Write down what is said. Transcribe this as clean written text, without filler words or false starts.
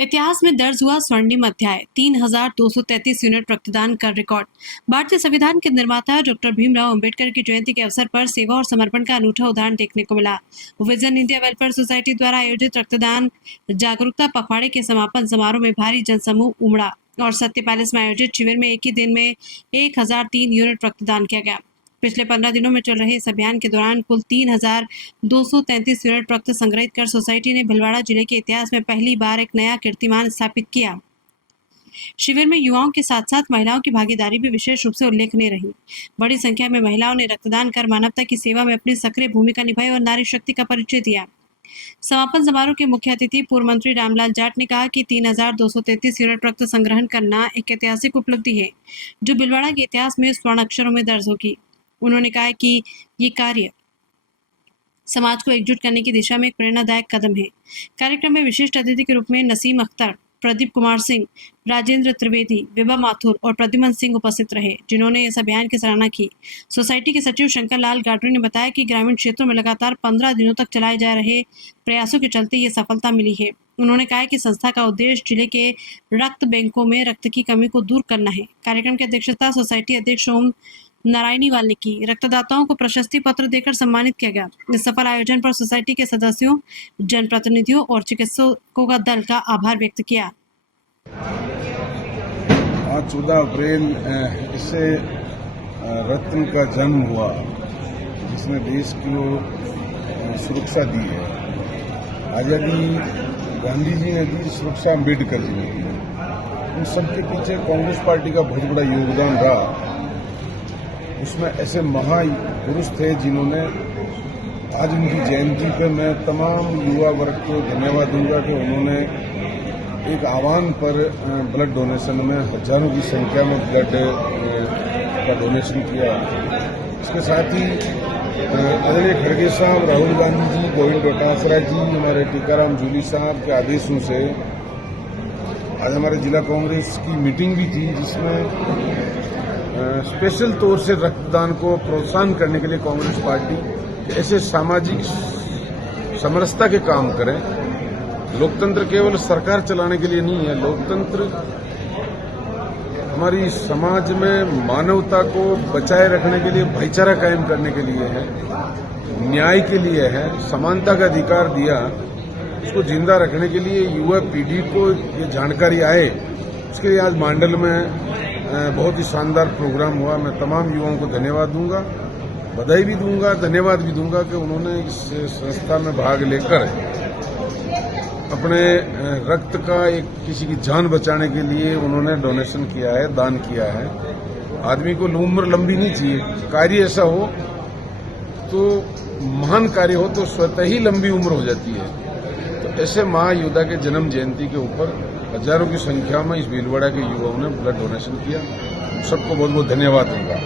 इतिहास में दर्ज हुआ स्वर्णिम अध्याय। 3,233 यूनिट रक्तदान कर रिकॉर्ड। भारतीय संविधान के निर्माता डॉक्टर भीमराव अंबेडकर की जयंती के अवसर पर सेवा और समर्पण का अनूठा उदाहरण देखने को मिला। विजन इंडिया वेलफेयर सोसाइटी द्वारा आयोजित रक्तदान जागरूकता पखवाड़े के समापन समारोह में भारी जनसमूह उमड़ा और सत्य पैलेस में आयोजित शिविर में एक ही दिन में 1003 यूनिट रक्तदान किया गया। पिछले 15 दिनों में चल रहे इस अभियान के दौरान कुल 3,233 यूनिट रक्त संग्रहित कर सोसाइटी ने भीलवाड़ा जिले के इतिहास में पहली बार एक नया कीर्तिमान स्थापित किया। शिविर में युवाओं के साथ साथ महिलाओं की भागीदारी भी विशेष रूप से उल्लेखनीय रही। बड़ी संख्या में महिलाओं ने रक्तदान कर मानवता की सेवा में अपनी सक्रिय भूमिका निभाई और नारी शक्ति का परिचय दिया। समापन समारोह के मुख्य अतिथि पूर्व मंत्री रामलाल जाट ने कहा कि 3,233 यूनिट रक्त संग्रहण करना एक ऐतिहासिक उपलब्धि है जो भीलवाड़ा के इतिहास में स्वर्ण अक्षरों में दर्ज होगी। उन्होंने कहा कि ये कार्य समाज को एकजुट करने की दिशा में एक प्रेरणादायक कदम है। कार्यक्रम में विशिष्ट अतिथि के रूप में नसीम अख्तर, प्रदीप कुमार सिंह, राजेंद्र त्रिवेदी, विभा माथुर और प्रद्युमन सिंह उपस्थित रहे, जिन्होंने इस अभियान की सराहना की। सोसाइटी के सचिव शंकर लाल गाडरी ने बताया कि ग्रामीण क्षेत्रों में लगातार 15 दिनों तक चलाए जा रहे प्रयासों के चलते ये सफलता मिली है। उन्होंने कहा कि संस्था का उद्देश्य जिले के रक्त बैंकों में रक्त की कमी को दूर करना है। कार्यक्रम की अध्यक्षता सोसाइटी अध्यक्ष ओम नारायणी वाल ने की। रक्तदाताओं को प्रशस्ति पत्र देकर सम्मानित किया गया। इस सफल आयोजन पर सोसाइटी के सदस्यों, जनप्रतिनिधियों और चिकित्सकों का दल का आभार व्यक्त किया। आज 14 अप्रैल इससे रत्न का जन्म हुआ जिसने देश को सुरक्षा दी है। आजादी गांधी जी ने दी, सुरक्षा अम्बेडकर जी ने दी। उन सबके पीछे कांग्रेस पार्टी का बहुत बड़ा योगदान रहा। उसमें ऐसे महापुरुष थे जिन्होंने, आज उनकी जयंती पर मैं तमाम युवा वर्ग को धन्यवाद दूंगा कि उन्होंने एक आह्वान पर ब्लड डोनेशन में हजारों की संख्या में ब्लड का डोनेशन किया। इसके साथ ही आदरणीय खड़गे साहब, राहुल गांधी जी, गोविंद डोटासरा जी, हमारे टीकाराम जूली साहब के आदेशों से आज हमारे जिला कांग्रेस की मीटिंग भी थी, जिसमें स्पेशल तौर से रक्तदान को प्रोत्साहन करने के लिए कांग्रेस पार्टी ऐसे सामाजिक समरसता के काम करें। लोकतंत्र केवल सरकार चलाने के लिए नहीं है, लोकतंत्र हमारी समाज में मानवता को बचाए रखने के लिए, भाईचारा कायम करने के लिए है, न्याय के लिए है, समानता का अधिकार दिया, उसको जिंदा रखने के लिए युवा पीढ़ी को ये जानकारी आए। उसके लिए आज मांडल में बहुत ही शानदार प्रोग्राम हुआ। मैं तमाम युवाओं को धन्यवाद दूंगा, बधाई भी दूंगा, धन्यवाद भी दूंगा कि उन्होंने इस संस्था में भाग लेकर अपने रक्त का एक किसी की जान बचाने के लिए उन्होंने डोनेशन किया है, दान किया है। आदमी को उम्र लंबी नहीं चाहिए, कार्य ऐसा हो तो, महान कार्य हो तो स्वतः ही लंबी उम्र हो जाती है। तो ऐसे महायोद्धा के जन्म जयंती के ऊपर हजारों की संख्या में इस भीलवाड़ा के युवाओं ने ब्लड डोनेशन किया। सबको बहुत बहुत धन्यवाद दूंगा।